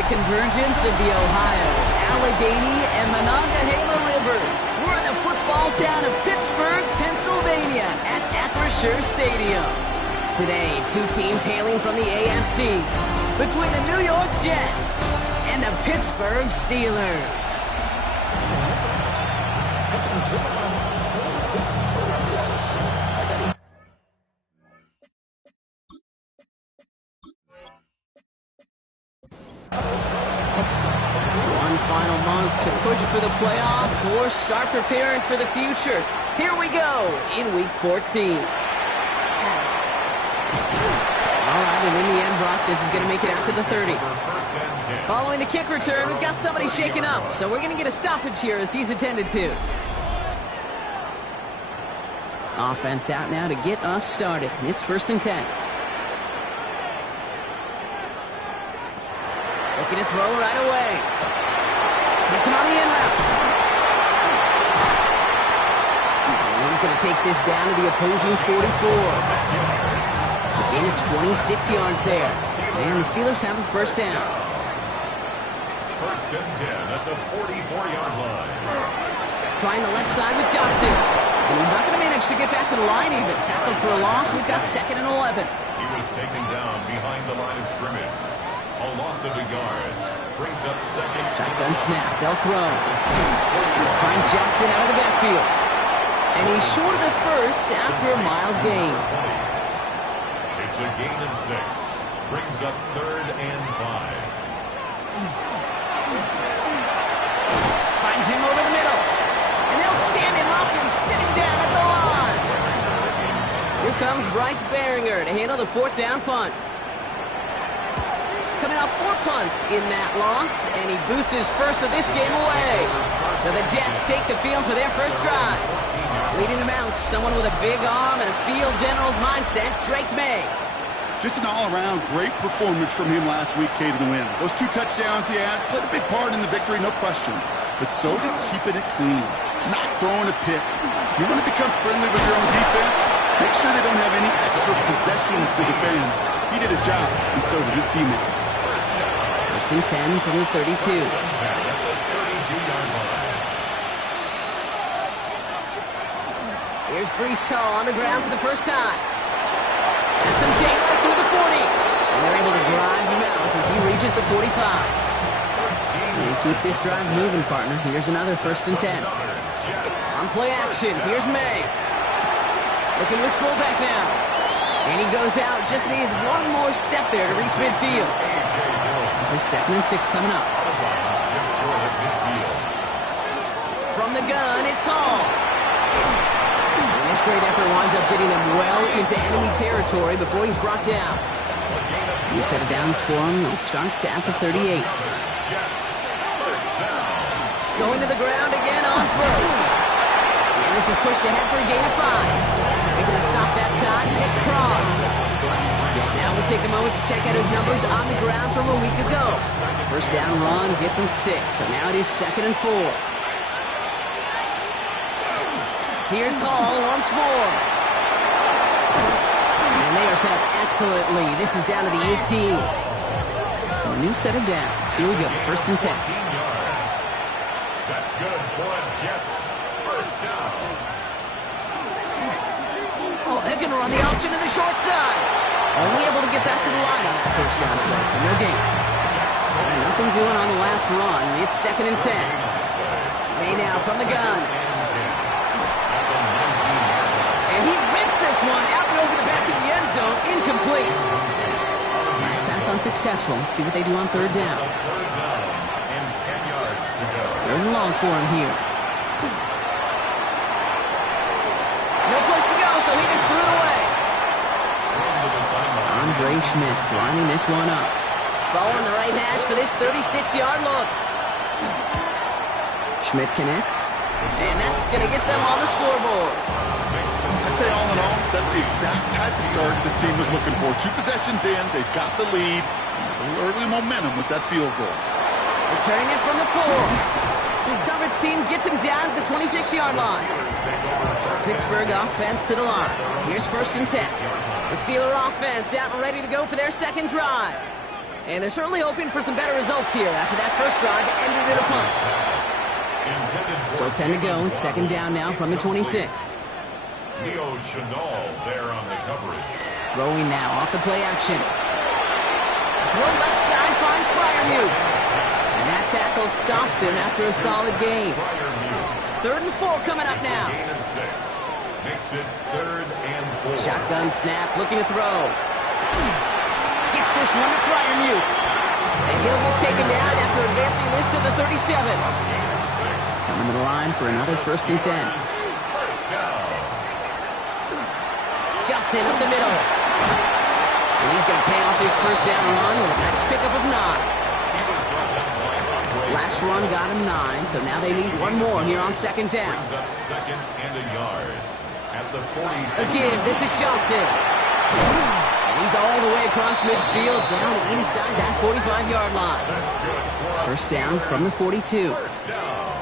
the convergence of the Ohio, Allegheny, and Monongahela rivers. We're in the football town of Pittsburgh, Pennsylvania, at Acrisure Stadium. Today, two teams hailing from the AFC, between the New York Jets and the Pittsburgh Steelers. One final month to push for the playoffs or start preparing for the future. Here we go in Week 14. All right, and in the end, Brock, this is going to make it out to the 30. Following the kick return, we've got somebody shaken up, so we're going to get a stoppage here as he's attended to. Offense out now to get us started. It's 1st and 10. Looking to throw right away. Gets him on the in route. And he's going to take this down to the opposing 44. A gain of 26 yards there. And the Steelers have a 1st down. 1st and 10 at the 44-yard line. Trying the left side with Johnson. And he's not going to manage to get back to the line even. Tackled for a loss. We've got 2nd and 11. He was taken down behind the line of scrimmage. A loss of a yard. Brings up 2nd. Shotgun snap. They'll throw. Find Johnson out of the backfield. And he's short of the 1st after a mild gain. It's a gain of 6. Brings up 3rd and 5. Finds him over the middle. And they'll stand him up and sit him down at the line. Here comes Bryce Behringer to handle the 4th down punt. Coming off 4 punts in that loss, and he boots his 1st of this game away. So the Jets take the field for their 1st drive. Leading them out, someone with a big arm and a field general's mindset, Drake May. Just an all-around great performance from him last week, Kate, in the win. Those 2 touchdowns he had played a big part in the victory, no question. But so did keeping it clean, not throwing a pick. You want to become friendly with your own defense? Make sure they don't have any extra possessions to defend. He did his job, and so did his teammates. 1st and 10 from the 32. Here's Breece Hall on the ground for the 1st time. Has some daylight through the 40. And they're able to drive him out as he reaches the 45. And keep this drive moving, partner. Here's another 1st and 10. On play action, here's May. Looking to his fullback now. And he goes out, just needed one more step there to reach midfield. This is 2nd and 6 coming up. From the gun, it's Hall. And this great effort winds up getting him well into enemy territory before he's brought down. 2 set of downs for him. They'll start at the 38. Going to the ground again on 1st. And this is pushed ahead for a gain of 5. Making a stop that time, Nick Cross. Now we'll take a moment to check out his numbers on the ground from a week ago. 1st down run gets him 6, so now it is 2nd and 4. Here's Hall once more. And they are set up excellently. This is down to the UT. So a new set of downs. Here we go, 1st and 10. That's good for a Jets 1st down. Oh, they're going to run the option to the short side. Only able to get back to the line on that 1st down play, so no gain. Nothing doing on the last run. It's 2nd and 10. May now from the gun. And he rips this one out and over the back of the end zone. Incomplete. Nice pass unsuccessful. Let's see what they do on 3rd down. 3rd and long for him here. No place to go, so he just threw it away. Andre Schmitz lining this one up. Ball on the right hash for this 36-yard look. Schmidt connects, and that's going to get them on the scoreboard. I'd say all in all, that's the exact type of start this team was looking for. 2 possessions in, they've got the lead. A little early momentum with that field goal. Returning it from the 4. Coverage team gets him down at the 26-yard line. Pittsburgh offense to the line. Here's 1st and 10. The Steeler offense out and ready to go for their 2nd drive. And they're certainly hoping for some better results here after that first drive ended in a punt. Still 10 to go. It's second down now from the 26. Leo Chenal there on the coverage. Throwing now off the play action. Throw left side finds Freiermuth. And that tackle stops him after a solid gain. Third and 4 coming up now. Gain of 6. Makes it 3rd and 4. Shotgun snap, looking to throw. Gets this one to Freiermuth. And he'll get taken down after advancing this to the 37. Coming to the line for another 1st and 10. First down. Johnson up the middle. And he's going to pay off his first down run with a nice pickup of 9. Last run got him 9, so now they need one more here on second down. Brings up 2nd and a yard at the 46. Again, this is Johnson. And he's all the way across midfield, down inside that 45-yard line. That's good for us. First down from the 42. First down.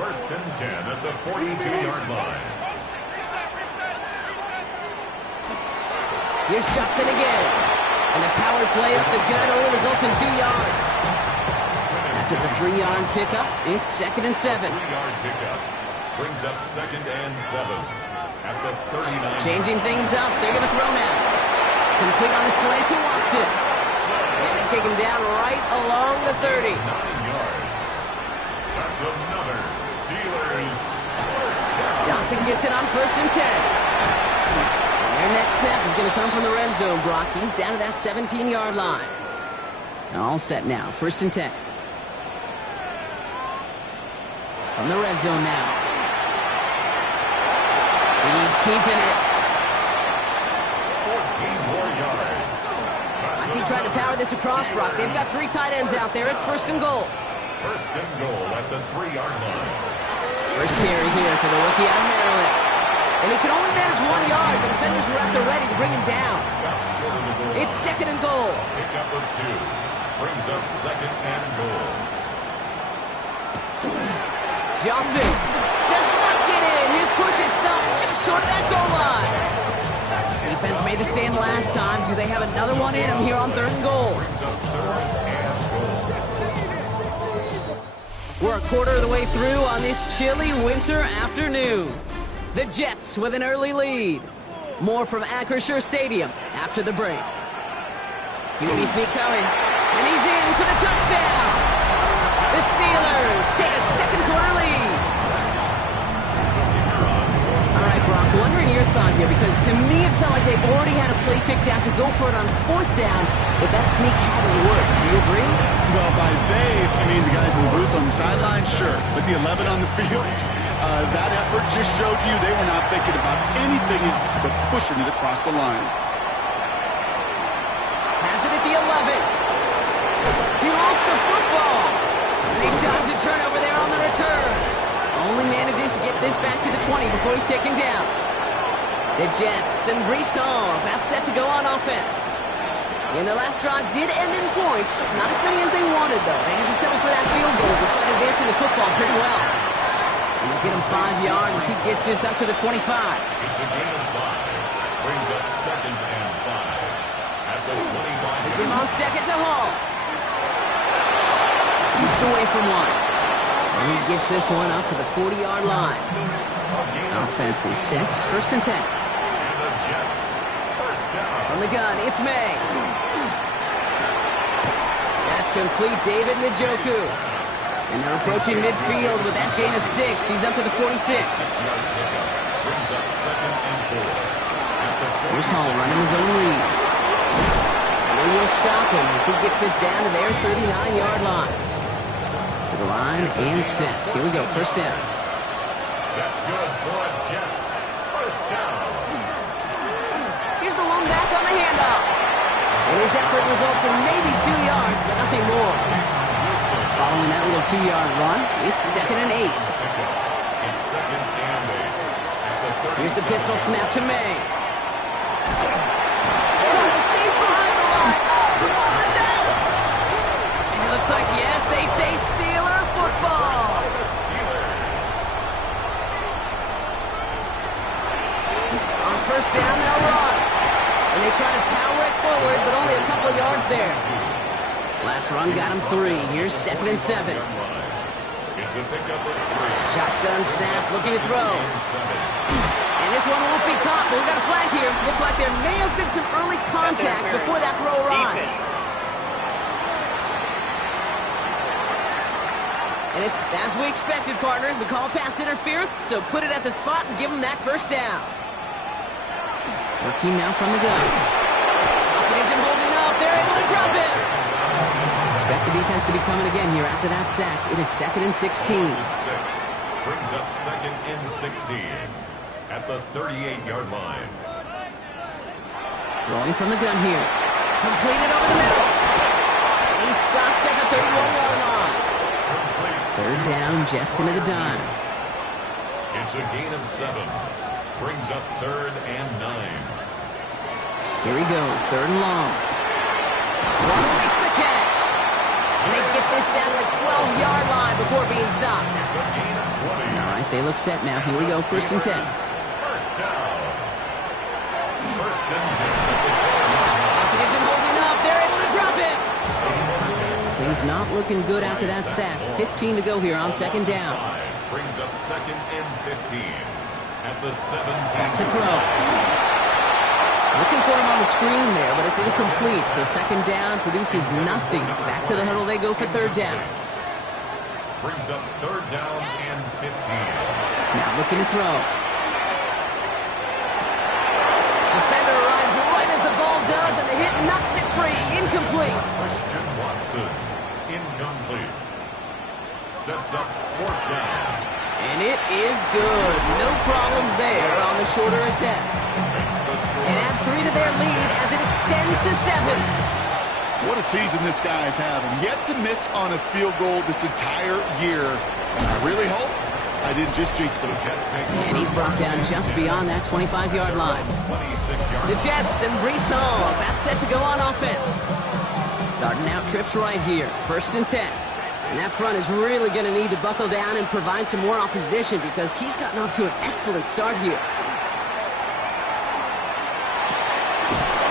1st and 10 at the 42-yard line. Here's Johnson again. And the power play up the gut only results in 2 yards. After the 3-yard pickup, it's 2nd and 7. 3-yard pickup brings up 2nd and 7 at the 39. Changing things up. They're going to throw now. Complete on the slant to Watson. And they take him down right along the 30. 9 yards. That's another Steelers first down. Johnson gets it on 1st and 10. And their next snap is going to come from the red zone, Brock. He's down to that 17-yard line. All set now. 1st and 10. From the red zone now. He's keeping it. 14 more yards. Might be trying to power this across, Brock. They've got 3 tight ends out there. It's 1st and goal. 1st and goal at the 3-yard line. First carry here for the rookie out of Maryland. And he can only manage 1 yard. The defenders were at the ready to bring him down. Stops short of the goal. It's 2nd and goal. Pickup of 2 brings up 2nd and goal. Johnson does not get in. His push is stopped just short of that goal line. Defense made the stand last time. Do they have another one in him here on 3rd and goal? Brings up 3rd and goal. We're a quarter of the way through on this chilly winter afternoon. The Jets with an early lead. More from Acrisure Stadium after the break. QB sneak coming, and he's in for the touchdown. The Steelers take a 2nd quarter lead. All right, Brock, wondering your thought here, because to me it felt like they already had a play picked out to go for it on 4th down, but that sneak hadn't worked. Do you agree? Well, by they, if you mean the guys in the booth on the sideline, sure. But the 11 on the field, that effort just showed you they were not thinking about anything else but pushing it across the line. Has it at the 11. He lost the football. And he dodged a turnover there on the return. Only manages to get this back to the 20 before he's taken down. The Jets and Breece Hall about set to go on offense. And their last drive did end in points. Not as many as they wanted, though. They had to settle for that field goal despite advancing the football pretty well. And they'll get him 5 yards as he gets this up to the 25. It's a gain of 5. Brings up 2nd and 5 at the 25. Give him on 2nd to Hall. Keeps away from one. And he gets this one up to the 40-yard line. Offense is set. 1st and 10. And the Jets first down. From the gun, it's May. That's complete. David Njoku. And they're approaching midfield with that gain of 6. He's up to the 46. 6-yard pickup brings up 2nd and 4 at the 46. Here's Hall running his own read. And they will stop him as he gets this down to their 39-yard line. To the line and set. Here we go. First down. That's good for the Jets. First down. Here's the lone back on the handoff. And his effort results in maybe 2 yards, but nothing more. Following that little 2-yard run, it's 2nd and 8. It's 2nd and 8 at the 30. Here's the pistol snap to May. Deep behind the line. Oh, the ball is out. And it looks like, yes, they say Steeler football. The Steelers. On first down, they'll run. And they try to power it forward, but only a couple of yards there. Last run got him 3. Here's 2nd and 7. It's a pickup of 3. Shotgun snap, looking to throw. And this one won't be caught, but we got a flag here. Looked like there may have been some early contact before that throw arrived. And it's as we expected, partner. The call pass interference, so put it at the spot and give him that first down. Working now from the gun. Lockett isn't holding up. They're able to drop it. Expect the defense to be coming again here after that sack. It is 2nd and 16. Brings up 2nd and 16 at the 38-yard line. Throwing from the gun here. Completed over the middle. And he's stopped at the 31-yard line. 3rd down, Jets into the dime. It's a gain of 7. Brings up 3rd and 9. Here he goes, 3rd and long. One makes the catch. And they get this down to the 12-yard line before being stopped. It's a gain of 20. All right, they look set now. Here we go, 1st and 10. First down. 1st and 10. Lockett isn't holding up. They're able to drop it. Things not looking good after that sack. 15 to go here on 2nd down. Brings up 2nd and 15 at the 17. Back to throw. Looking for him on the screen there, but it's incomplete. So 2nd down produces nothing. Back to the huddle they go for 3rd down. Brings up 3rd down and 15. Now looking to throw. Defender arrives right as the ball does, and the hit knocks it free. Incomplete. Christian Watson. Incomplete. Sets up 4th down. And it is good. No problems there on the shorter attempt. And add 3 to their lead as it extends to 7. What a season this guy's having. Yet to miss on a field goal this entire year. And I really hope I didn't just jinx him. And he's brought down just beyond that 25-yard line. The Jets and Breece Hall about set to go on offense. Starting out trips right here. 1st and 10. And that front is really going to need to buckle down and provide some more opposition because he's gotten off to an excellent start here.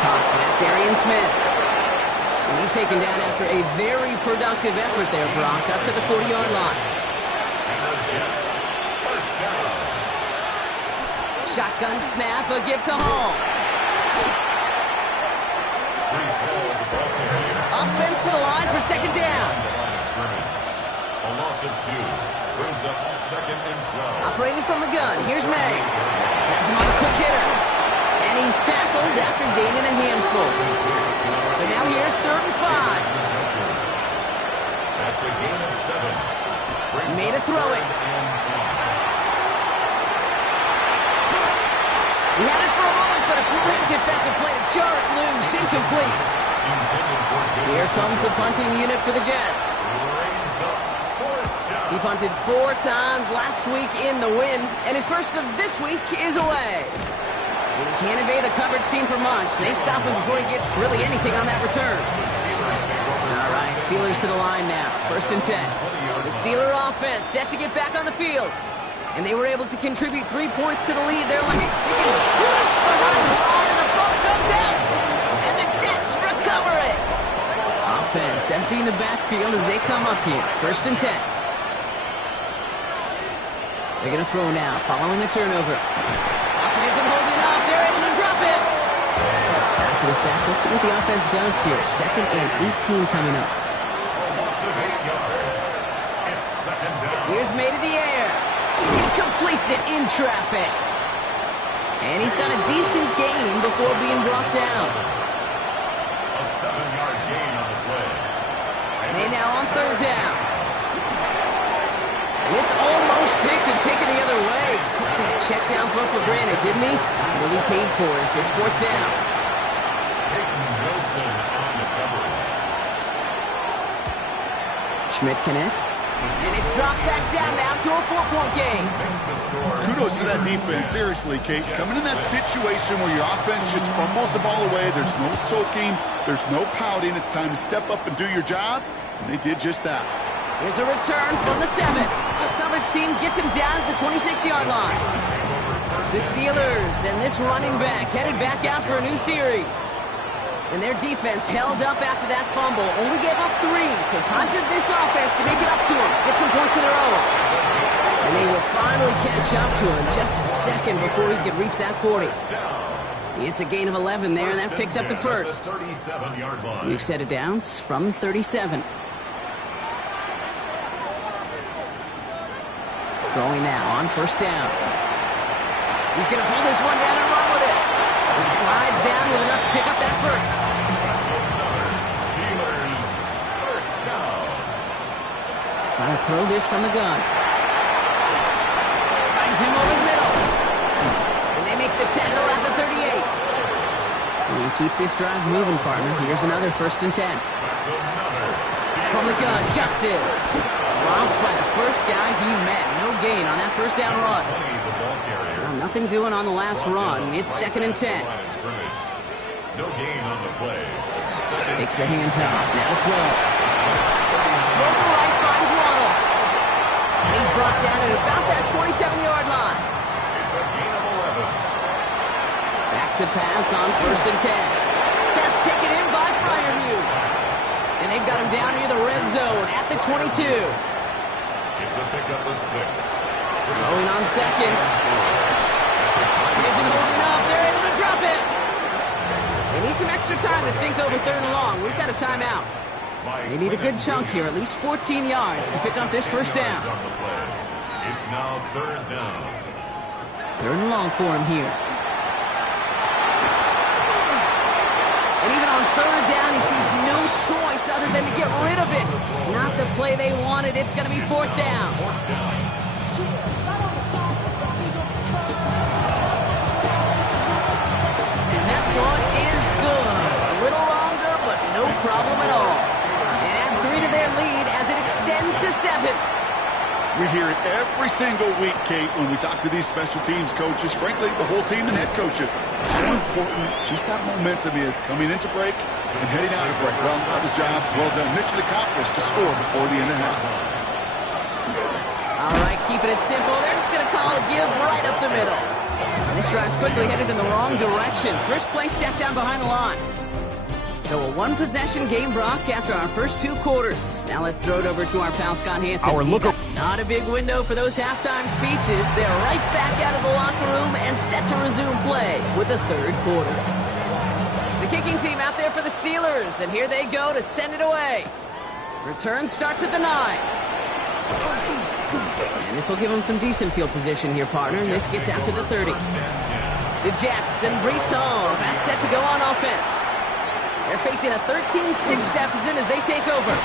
Cox, that's Arian Smith. And he's taken down after a very productive effort there, Brock, up to the 40-yard line. And the Jets, 1st down. Shotgun snap, a give to Hall. Breece Hall, the ball carrier. Offense to the line for 2nd down. A loss of 2. Brings up 2nd and 12. Operating from the gun, here's May. Has him on a quick hitter. And he's tackled after gaining a handful. So now here's 3rd and 5. That's a gain of 7. Made a throw it. He had it for a moment, but a great defensive play to jar it loose. Incomplete. Here comes the punting unit for the Jets. He punted 4 times last week in the win, and his first of this week is away. And he can't evade the coverage team for much. They stop him before he gets really anything on that return. All right, Steelers to the line now. 1st and 10. The Steeler offense set to get back on the field. And they were able to contribute 3 points to the lead. They're looking. He gets crushed behind the line, and the ball comes out. And the Jets recover it. Offense emptying the backfield as they come up here. 1st and 10. They're going to throw now, following the turnover. Lockett isn't holding up. They're able to drop it. After the sack, let's see what the offense does here. 2nd and 18 coming up. Here's May to the air. He completes it in traffic. And he's got a decent gain before being brought down. A 7-yard gain on the play. May now on 3rd down. And it's almost picked and taken the other way. Took that check down throw for granted, didn't he? Really paid for it. It's 4th down. Wilson on the coverage. Schmidt connects. And it's dropped back down now to a 4-point game. Kudos to that defense. Seriously, Kate. Coming in that situation where your offense just fumbles the ball away, there's no soaking, there's no pouting. It's time to step up and do your job. And they did just that. Here's a return from the 7. The coverage team gets him down at the 26-yard line. The Steelers and this running back headed back out for a new series. And their defense held up after that fumble. Only gave up 3, so time for this offense to make it up to them. Get some points of their own. And they will finally catch up to him just a second before he could reach that 40. It's a gain of 11 there, and that picks up the first. We've set it down from 37. Going now on first down. He's going to pull this one down and run with it. He slides down with enough to pick up that first. Steelers first down. Trying to throw this from the gun. Finds him over the middle. And they make the tackle at the 38. We keep this drive moving, partner. Here's another 1st and 10. From the gun, Johnson. Dropped by the first guy he met. No gain on that first down run. Well, nothing doing on the last run. It's 2nd and 10. No gain on the play. Takes the hands off. Now to throw. Throw to the right, finds Waddle. And he's brought down at about that 27-yard line. It's a gain of 11. Back to pass on 1st and 10. Pass taken in by Fryermuth. And they've got him down near the red zone at the 22. It's a pickup of 6. Going on 2nd. He isn't holding up. They're able to drop it. They need some extra time to think over 3rd and long. We've got a timeout. They need a good chunk here, at least 14 yards to pick up this first down. It's now 3rd down. 3rd and long for him here. And even on 3rd down, he sees no choice other than to get rid of it. Not the play they wanted. It's going to be 4th down. And that one is good. A little longer, but no problem at all. And add 3 to their lead as it extends to 7. We hear it every single week, Kate, when we talk to these special teams coaches, frankly, the whole team and head coaches. How important just that momentum is coming into break and heading out of break. Well, that was job well done. Mission accomplished to score before the end of half. All right, keeping it simple. They're just going to call a give right up the middle. And this drive's quickly headed in the wrong direction. First play set down behind the line. So a 1-possession game, Brock, after our first 2 quarters. Now let's throw it over to our pal Scott Hansen. Not a big window for those halftime speeches. They're right back out of the locker room and set to resume play with the 3rd quarter. The kicking team out there for the Steelers, and here they go to send it away. Return starts at the 9. And this will give them some decent field position here, partner. This gets out to the 30. The Jets and Breece Hall about set to go on offense. They're facing a 13-6 deficit as they take over.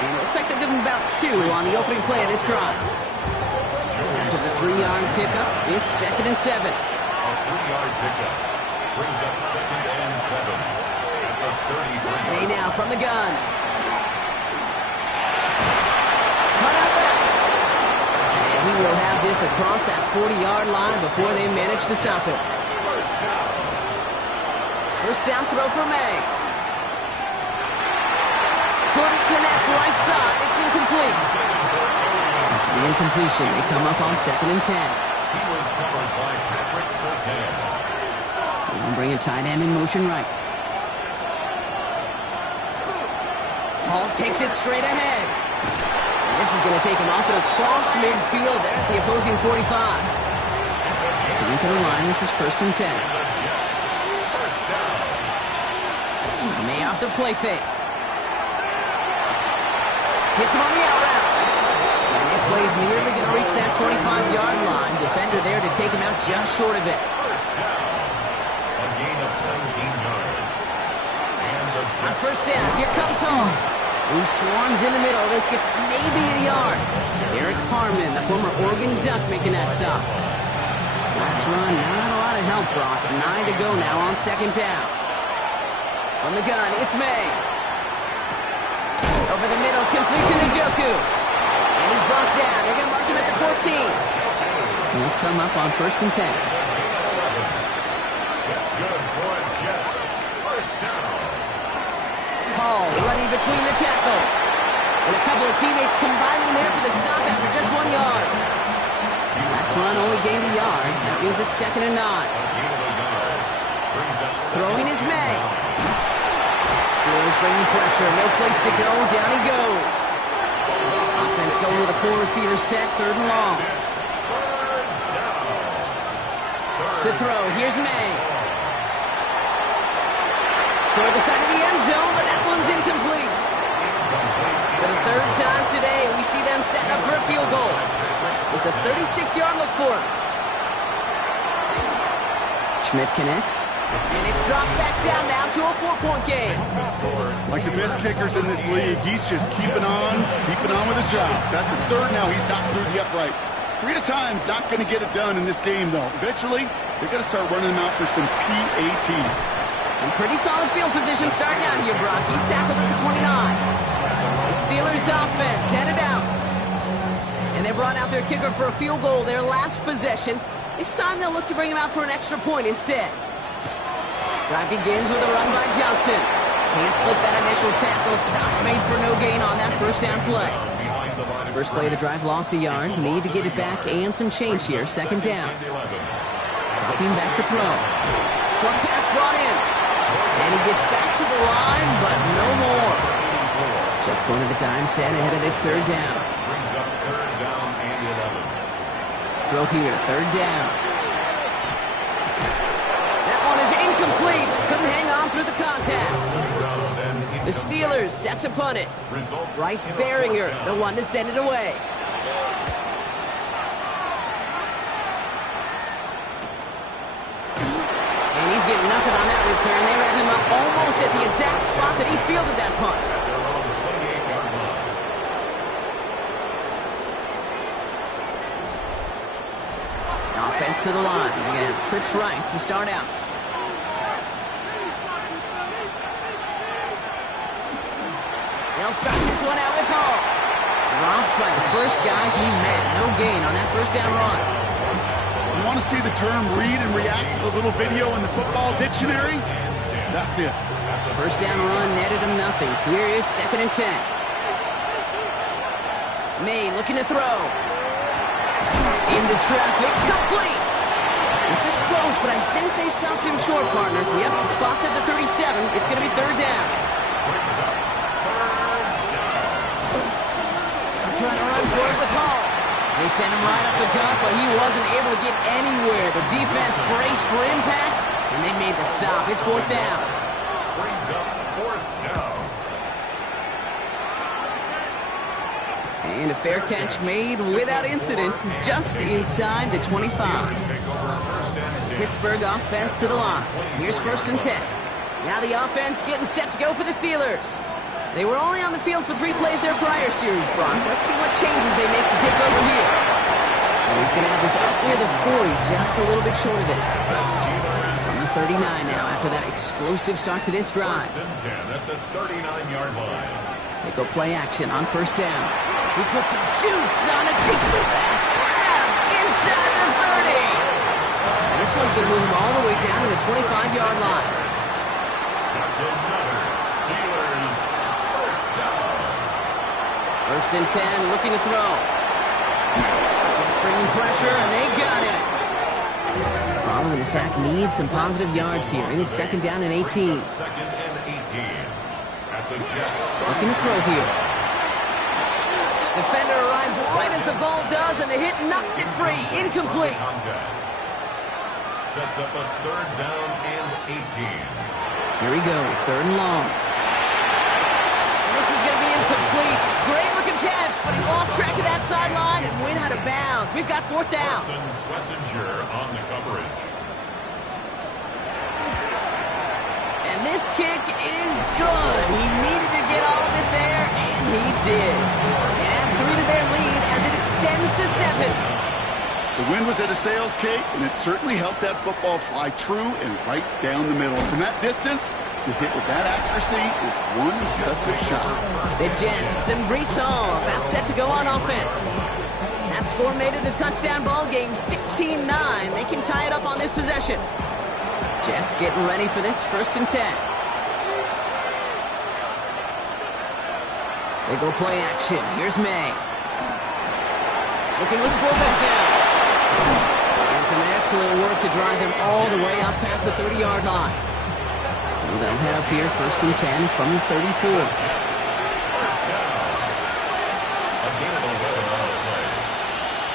And it looks like they'll give them about 2 on the opening play of this drive. After the 3-yard pickup, it's 2nd and 7. A 3-yard pickup brings up 2nd and 7 at the 33. May now from the gun. Cut out left. And he will have this across that 40-yard line before they manage to stop it. First down throw for May. Couldn't connect right side. It's incomplete. After the incompletion, they come up on 2nd and 10. He was covered by Patrick Surtain. And bring a tight end in motion right. Hall takes it straight ahead. And this is going to take him off and across midfield there at the opposing 45. Coming to the line, this is 1st and 10. May off the play fake. Hits him on the out route. And this play is nearly going to reach that 25-yard line. Defender there to take him out just short of it. First down. A gain of 19 yards. On first down, here comes Hall. Who swarms in the middle. This gets maybe a yard. Derek Harmon, the former Oregon Duck, making that stop. Last run, not a lot of help, Brock. 9 to go now on 2nd down. On the gun, it's May. Over the middle, complete to Njoku. And he's brought down. They're going to mark him at the 14. He'll come up on 1st and 10. That's good for Jets. First down. Hall running between the tackles. And a couple of teammates combining there for the stop after just 1 yard. Last run only gained a yard. That means it's 2nd and 9. Throwing is May. Steelers bringing pressure. No place to go. Down he goes. Offense going with a 4-receiver set. 3rd and long. To throw. Here's May. Toward the side of the end zone, but that one's incomplete. For the 3rd time today, we see them setting up for a field goal. It's a 36-yard look for him. Schmidt connects, and it's dropped back down now to a 4-point game. Like the best kickers in this league, he's just keeping on with his job. That's a 3rd now. He's not through the uprights. 3 at a time's not going to get it done in this game, though. Eventually, they're going to start running him out for some PATs. And pretty solid field position starting out here, Brock. He's tackled at the 29. The Steelers offense headed out. And they brought out their kicker for a field goal their last possession. This time they'll look to bring him out for an extra point instead. Drive begins with a run by Johnson. Can't slip that initial tackle. Stops made for no gain on that 1st down play. First play of the drive lost a yard. Need to get it back and some change here. 2nd down. Dropping back to throw. Short pass brought in. And he gets back to the line, but no more. Jets going to the dime set ahead of this 3rd down. Brings up 3rd down and 11. Throw here, 3rd down. That one is incomplete. Couldn't hang on through the contact. The Steelers set to punt it. Bryce Behringer, the one to send it away. And he's getting nothing on that return. They wrap him up almost at the exact spot that he fielded that punt. Offense to the line. They're going to have trips right to start out. They'll start this one out with Hall. Dropped by the first guy he met. No gain on that 1st down run. You want to see the term read and react to the little video in the football dictionary? That's it. 1st down run netted him nothing. Here is 2nd and 10. May looking to throw. Into traffic, complete. This is close, but I think they stopped him short, partner. Yep, the spot's at the 37. It's going to be 3rd down. Trying to run for it with Hall. They sent him right up the gut, but he wasn't able to get anywhere. The defense braced for impact, and they made the stop. It's 4th down. Brings up 4th down. And a fair catch made without incident, just inside the 25. Pittsburgh offense to the line. Here's 1st and 10. Now the offense getting set to go for the Steelers. They were only on the field for 3 plays their prior series, Brock. Let's see what changes they make to take over here. And he's going to have this up near the 40, just a little bit short of it. From the 39 now after that explosive start to this drive. 1st and 10 at the 39-yard line. They go play action on 1st down. He puts some juice on a deep that's grabbed inside the 30. And this one's going to move him all the way down to the 25-yard line. That's another Steelers 1st down. 1st and 10, looking to throw. Jets bringing pressure, and they got it. Following the sack, needs some positive yards here. It is 2nd down and 18. 2nd and 18 at the Jets. Looking to throw here. Defender arrives right as the ball does, and the hit knocks it free. Incomplete. Sets up a 3rd down and 18. Here he goes, 3rd and long. And this is going to be incomplete. Great looking catch, but he lost track of that sideline and went out of bounds. We've got 4th down. Schlesinger on the coverage. And this kick is good. He needed to get all of it there, and he did. And through to their lead as it extends to 7. The wind was at a sails, Kate, and it certainly helped that football fly true and right down the middle. From that distance, to hit with that accuracy is one impressive shot. The Jets and Breece Hall about set to go on offense. That score made it a touchdown ball game, 16-9. They can tie it up on this possession. Jets getting ready for this 1st and 10. They go play action. Here's May. Looking to his fullback now. And some Excellent work to drive them all the way up past the 30-yard line. So they'll head up here, 1st and 10 from the 34. First down. A gain of 11 on the play.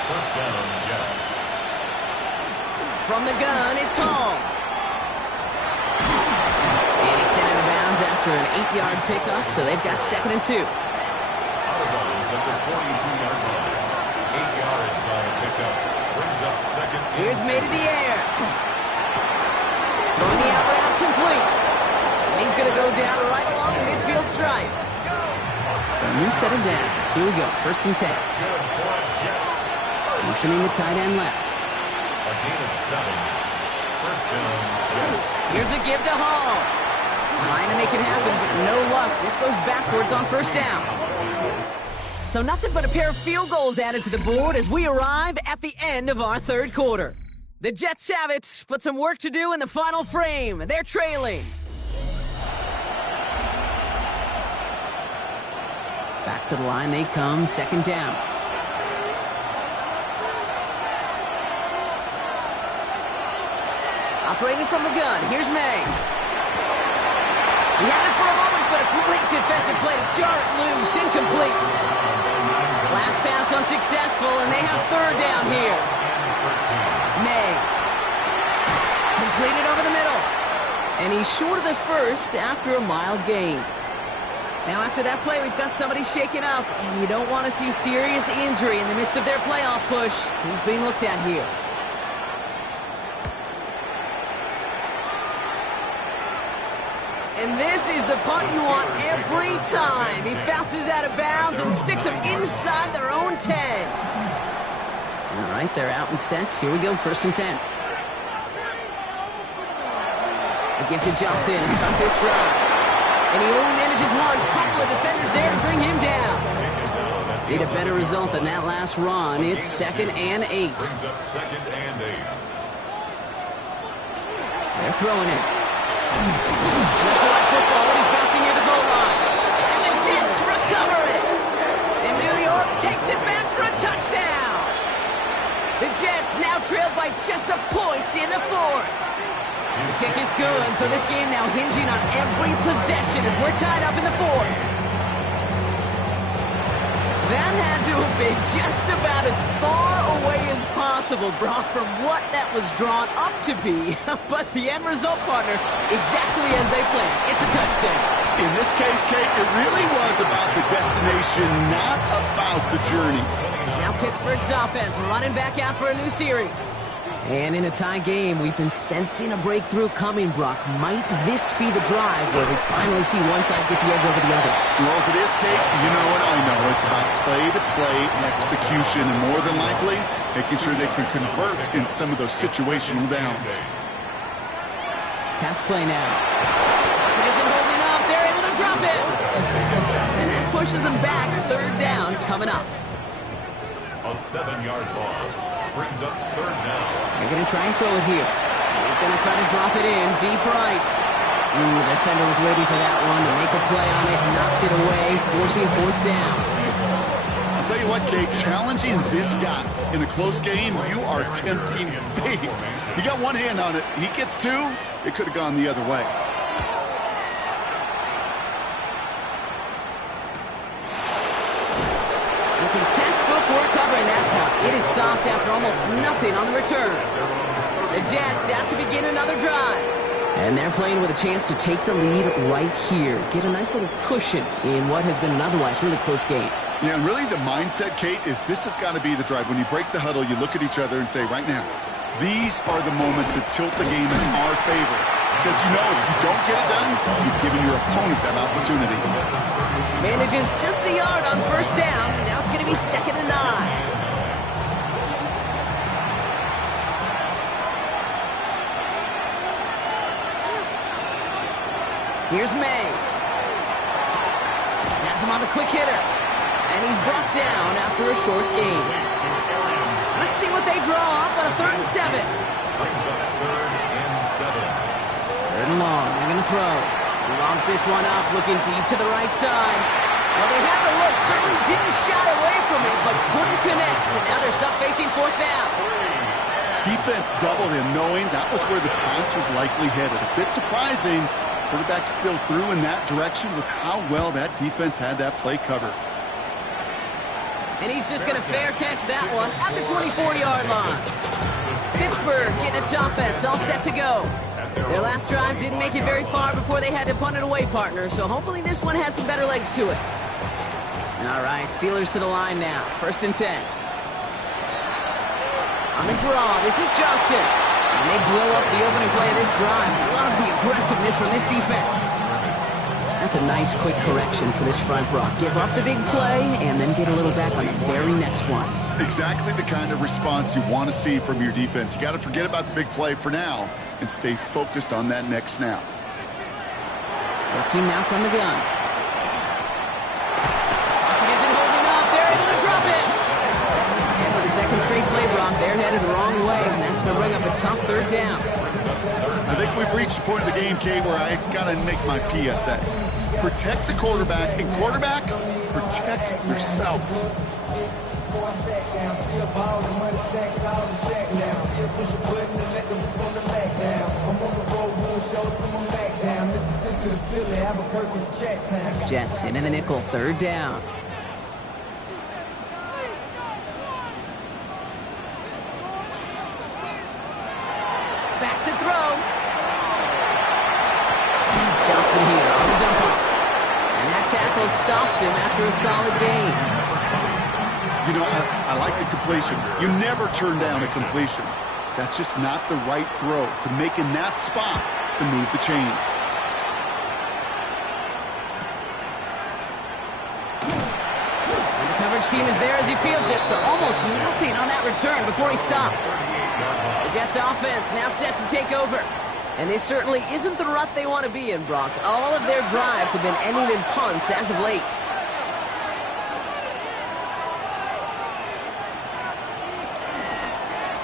First down, Jets. From the gun, it's Hall. And he's sent out of bounds after an 8-yard pickup, so they've got 2nd and 2. Out of bounds at the 42-yard line. 8 yards on the pickup. Brings up 2nd and Here's made in the air. Throwing the out route complete. And he's going to go down right along the midfield stripe. So a new set of downs. Here we go, 1st and 10. good for Jets. Motioning the tight end left. A gain of 7. First down, Jets. Here's a give to Hall. Trying to make it happen, but no luck. This goes backwards on 1st down. So nothing but a pair of field goals added to the board as we arrive at the end of our 3rd quarter. The Jets have it, but some work to do in the final frame. They're trailing. Back to the line they come, 2nd down. Operating from the gun, here's May. He had it for a moment, but a great defensive play to jar it loose, incomplete. Last pass unsuccessful, and they have 3rd down here. May. Completed over the middle. And he's short of the 1st after a mild gain. Now after that play, we've got somebody shaken up, and you don't want to see serious injury in the midst of their playoff push. He's being looked at here. And this is the punt you want every time. He bounces out of bounds and sticks them inside their own 10. All right, they're out and set. Here we go, 1st and 10. Again to Johnson, a stop this run. And he only manages one. Couple of defenders there to bring him down. Need a better result than that last run. It's 2nd and 8. Brings up 2nd and 8. They're throwing it. That's a light football, and he's bouncing near the goal line. And the Jets recover it. And New York takes it back for a touchdown. The Jets now trailed by just a point in the 4th. The kick is good, so this game now hinging on every possession as we're tied up in the 4th. That had to have been just about as far away as possible, Brock, from what that was drawn up to be. But the end result, partner, exactly as they planned. It's a touchdown. In this case, Kate, it really was about the destination, not about the journey. Now Pittsburgh's offense running back out for a new series. And in a tie game, we've been sensing a breakthrough coming, Brock. Might this be the drive where we finally see one side get the edge over the other? Well, if it is, Kate, you know what I know. It's about play-to-play execution, and more than likely, making sure they can convert in some of those situational downs. Pass play now. It isn't holding up. They're able to drop it. And that pushes them back. 3rd down coming up. A 7-yard loss. Brings up 3rd down. They're going to try and throw it here. He's going to try to drop it in deep right. The defender was waiting for that one to make a play on it, knocked it away, forcing 4th down. I'll tell you what, Kate, challenging this guy in a close game, you are tempting fate. He got one hand on it. He gets 2. It could have gone the other way. And some textbook work covering that pass. It is stopped after almost nothing on the return. The Jets out to begin another drive. And they're playing with a chance to take the lead right here. Get a nice little cushion in what has been an otherwise really close game. Yeah, and really the mindset, Kate, is this has got to be the drive. When you break the huddle, you look at each other and say, right now, these are the moments that tilt the game in our favor. Because you know if you don't get it done, you've given your opponent that opportunity. Manages just a yard on 1st down. Now it's going to be 2nd and 9. Here's May. Has him on the quick hitter. And he's brought down after a short gain. Let's see what they draw up on a 3rd and 7. Brings up 3rd and 7. 3rd and long. They're going to throw. He lobs this one up, looking deep to the right side. Well, they had the look. Certainly didn't shy away from it, but couldn't connect. And now they're stuck facing 4th down. Defense doubled him, knowing that was where the pass was likely headed. A bit surprising. Quarterback still threw in that direction with how well that defense had that play covered. And he's just going to fair catch that one at the 24-yard line. Pittsburgh getting its offense all set to go. Their last drive didn't make it very far before they had to punt it away, partner, so hopefully this one has some better legs to it. All right, Steelers to the line now. 1st and 10. On the draw, this is Johnson. And they blow up the opening play of this drive. Love the aggressiveness from this defense. That's a nice quick correction for this front, Brock. Give up the big play and then get a little back on the very next one. Exactly the kind of response you want to see from your defense. You got to forget about the big play for now and stay focused on that next snap. Working now from the gun. Pocket isn't holding up. They're able to drop it. And for the second straight play, Brock, they're headed the wrong way, and that's going to bring up a tough 3rd down. I think we've reached the point of the game, Kate, where I got to make my PSA. Protect the quarterback, and quarterback, protect yourself. Jets in the nickel, 3rd down. Back to throw. Johnson here on the dump off. And that tackle stops him after a solid gain. You know, I like the completion. You never turn down a completion. That's just not the right throw to make in that spot to move the chains. And the coverage team is there as he fields it, so almost nothing on that return before he stopped. The Jets offense now set to take over. And this certainly isn't the rut they want to be in, Brock. All of their drives have been ending in punts as of late.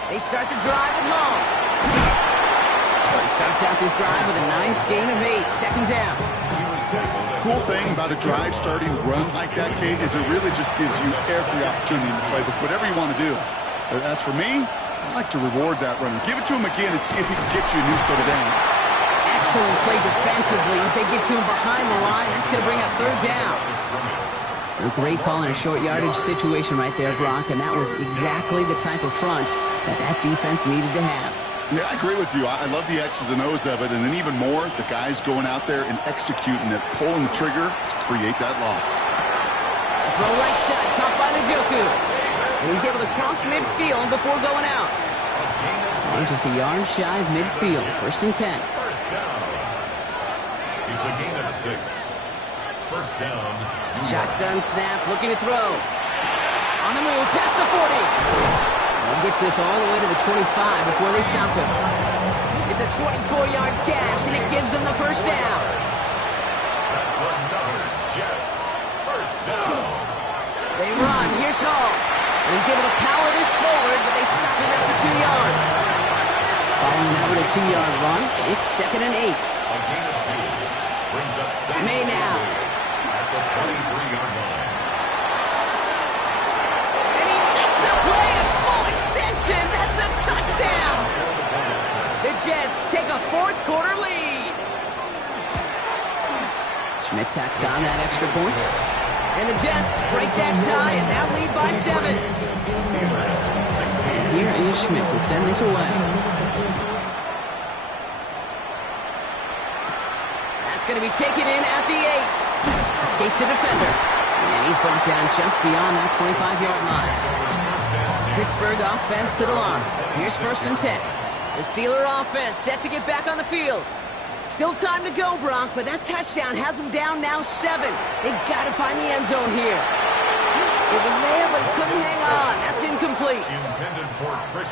They start the drive at home. He starts out this drive with a nice gain of 8. 2nd down. Cool thing about a drive starting run like that, Kate, is it really just gives you every opportunity to play whatever you want to do. But as for me, I like to reward that runner. Give it to him again and see if he can get you a new set of downs. Excellent play defensively as they get to him behind the line. That's going to bring up 3rd down. A great call in a short yardage situation right there, Brock, and that was exactly the type of front that defense needed to have. Yeah, I agree with you. I love the X's and O's of it, and then even more, the guys going out there and executing it, pulling the trigger to create that loss. Throw right side, caught by Njoku. And he's able to cross midfield before going out. And just a yard shy of midfield. 1st and 10. First down. It's a gain of 6. First down. Shotgun snap, looking to throw. On the move, past the 40. And gets this all the way to the 25 before they stop him. It's a 24-yard gash, and it gives them the 1st down. That's another Jets. First down. They run. Here's Hall. And he's able to power this forward, but they stop him after 2 yards. Following that little 2-yard run, it's 2nd and 8. A gain of 2. Brings up 2nd. May now. At the 23-yard line. And he makes the play at full extension. That's a touchdown. The Jets take a 4th quarter lead. Schmidt tacks on that extra point. And the Jets break that tie and now lead by 7. Here is Schmidt to send this away. That's going to be taken in at the 8. Escapes the defender. And he's brought down just beyond that 25-yard line. Pittsburgh offense to the line. Here's 1st and 10. The Steeler offense set to get back on the field. Still time to go, Brock, but that touchdown has them down now 7. They've got to find the end zone here. It was there, but he couldn't hang on. That's incomplete.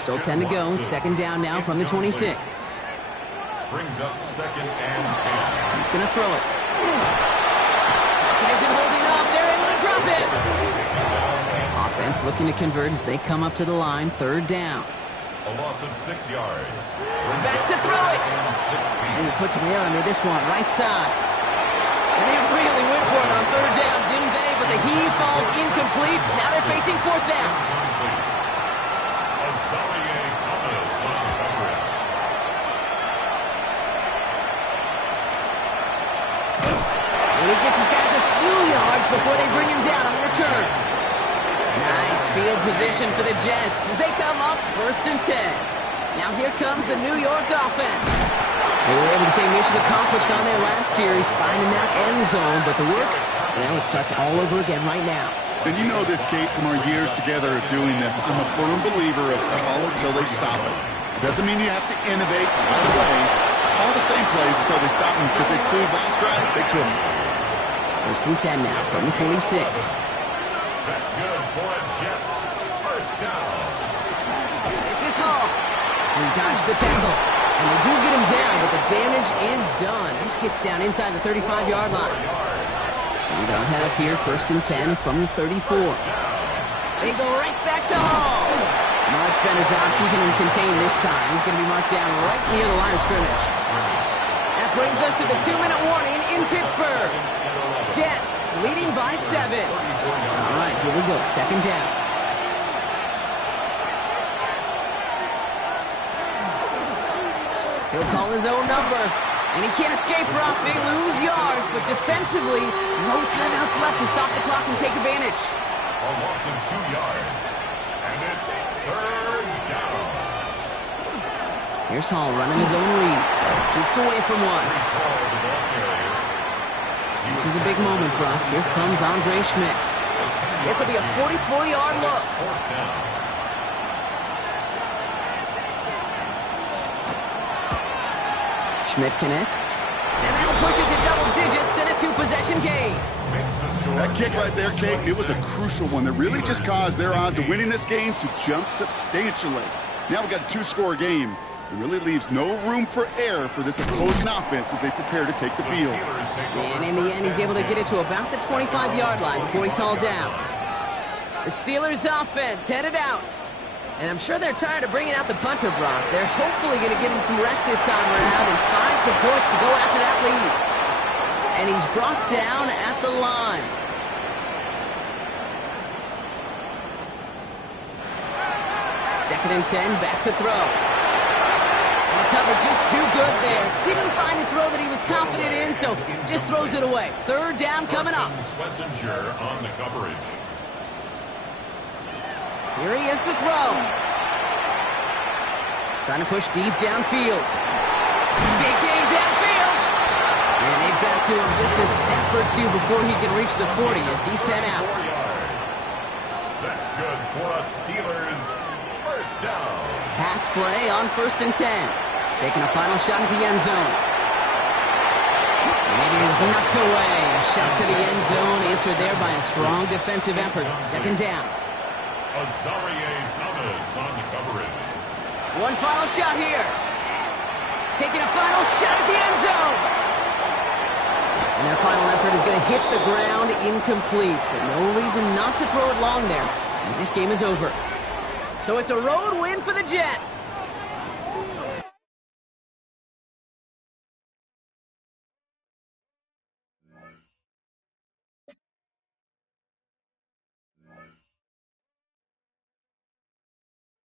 Still 10 to go. 2nd down now from the 26. Brings up 2nd and 10. He's going to throw it. He isn't holding up. They're able to drop it. Offense looking to convert as they come up to the line. 3rd down. A loss of 6 yards. Back to throw it. And he puts Mayer under this one, right side. And they really went for it on 3rd down, didn't they? But the heave falls incomplete. Now they're facing 4th down. before they bring him down on the return. Nice field position for the Jets as they come up 1st and 10. Now here comes the New York offense. They were able to say mission accomplished on their last series, finding that end zone, but the work, well, it starts all over again right now. And you know this, Kate, from our years together of doing this. I'm a firm believer of call it till they stop it. It doesn't mean you have to innovate right away. Call the same plays until they stop them because they proved last drive they couldn't. 1st and 10 now from the 46. That's good for a Jets. First down. This is Hall. He dodged the tackle. And they do get him down, but the damage is done. This gets down inside the 35-yard line. So we don't head up here 1st and 10 from the 34. They go right back to Hall. Much better job keeping him contained this time. He's going to be marked down right near the line of scrimmage. That brings us to the 2-minute warning in Pittsburgh. Jets leading by 7. All right, here we go. 2nd down. He'll call his own number, and he can't escape, Brock. They lose yards, but defensively, no timeouts left to stop the clock and take advantage. A loss of 2 yards, and it's 3rd down. Here's Hall running his own read. Jukes away from one. This is a big moment, Brock. Here comes Andre Schmidt. This will be a 44-yard look. 4th down. Schmidt connects, and that'll push it to double digits and a 2-possession game. That kick right there, Kate, it was a crucial one that really just caused their odds of winning this game to jump substantially. Now we've got a 2-score game. It really leaves no room for error for this opposing offense as they prepare to take the field. And in the end, he's able to get it to about the 25-yard line before he's hauled down. The Steelers offense headed out. And I'm sure they're tired of bringing out the punter, Brock. They're hopefully going to give him some rest this time around and find some points to go after that lead. And he's brought down at the line. Second and 10, back to throw. And the cover just too good there. Didn't find a throw that he was confident in, so just throws it away. 3rd down coming up. Schlesinger on the coverage. Here he is to throw. Trying to push deep downfield. Big gain downfield. And they've got to him just a step or two before he can reach the 40 as he's sent out. 4 yards. That's good for a Steelers. First down. Pass play on 1st and 10. Taking a final shot at the end zone. And it is knocked away. A shot to the end zone answered there by a strong defensive effort. 2nd down. Azarie Thomas on the coverage. One final shot here. Taking a final shot at the end zone. And their final effort is going to hit the ground incomplete, but no reason not to throw it long there as this game is over. So it's a road win for the Jets.